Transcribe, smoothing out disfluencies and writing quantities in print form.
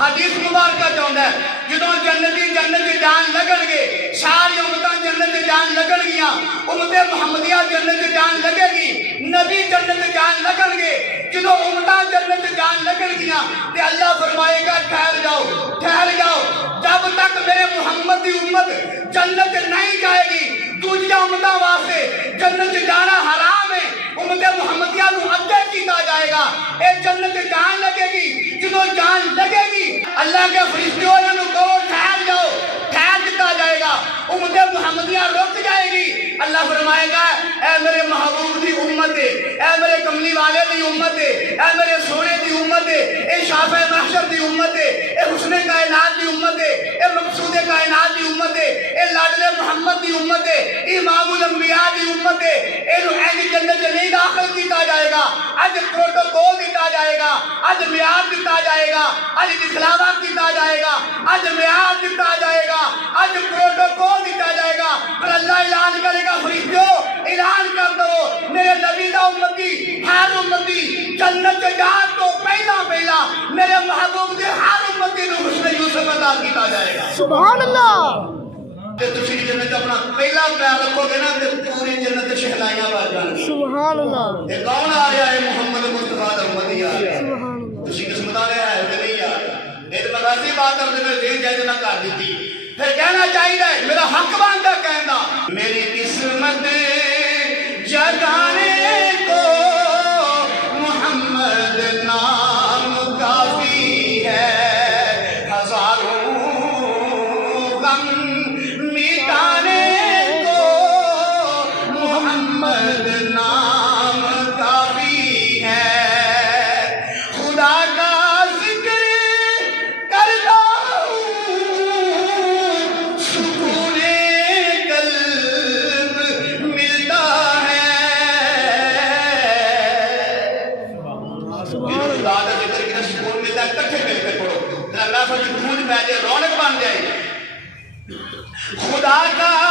حدیث مبارکہ چاہتا ہے جدوں جنتی جنت جان لگن گے ساری امتاں جنت جان لگن گیا امت محمدیہ جنت جان لگے گی نبی جنت جان لگن گے جدوں امتاں جنت جان لگن گیا تے اللہ فرمائے گا ٹھہر جاؤ جب تک میرے محمد دی امت جنت نہیں جائے گی دوسرا امتاں واسطے جنت جانا حرام ہے امت محمدیہ نو اگے کیتا جائے گا اے جنت جان لگے گی جدوں جان لگے گی اللہ کے فرشتوں نے کہو ٹھہر جاؤ ٹھہر دیتا جائے گا امت محمدیہ رک جائے گی اللہ فرمائے گا اے میرے محبوب دی امت ہے اے میرے کملی والے دی امت ہے اے میرے سونے دی امت ہے اے شافع محشر دی امت ہے اے حسن کائنات دی امت ہے اے مقصود کائنات دی امت ہے اے لاڈلے محمد دی امت ہے امام الانبیاء دی امت ہے اینو ایسی جنت نہیں داخل کیتا جائے گا اج پروٹوکول دیتا جائے گا اج معیار دیتا جائے گا اج دکھلاوا کیتا جائے گا اج معیار دیتا جائے گا اج پروٹوکول دیتا جائے گا پھر اللہ اعلان کرے گا فرشتوں اعلان کر دو میرے نبی دا امتی ہر امتی جنت جان تو پہلا میرے محبوب دے ہر امتی نو حسن یوسف عطا کیتا جائے گا سبحان اللہ تے تسی جنت اپنا پہلا پیر رکھو گے نا تے پوری جنت شہلائیاں بج جان گی سبحان اللہ یہ کون آ رہا ہے محمد مصطفیٰ دا امتی آ رہا ہے سبحان اللہ تسی قسمت والے ہے کہ نہیں یار یہ تو مغازی بات کر دے میں جائز نہ کر دیتی پھر کہنا چاہیے میرا حق بنتا کہنا میری قسمت جگانے کو محمد نام کافی ہے ہزاروں غم مٹانے کو محمد نام کافی ہے خدا کا ذکر کرتا ہوں سکون قلب ملتا ہے خدا کا ذکر کنا سکون ملتا ہے کٹھے مل کے پڑھو اللہ سے جھوٹ پہ جائے رونق بن جائے خدا کا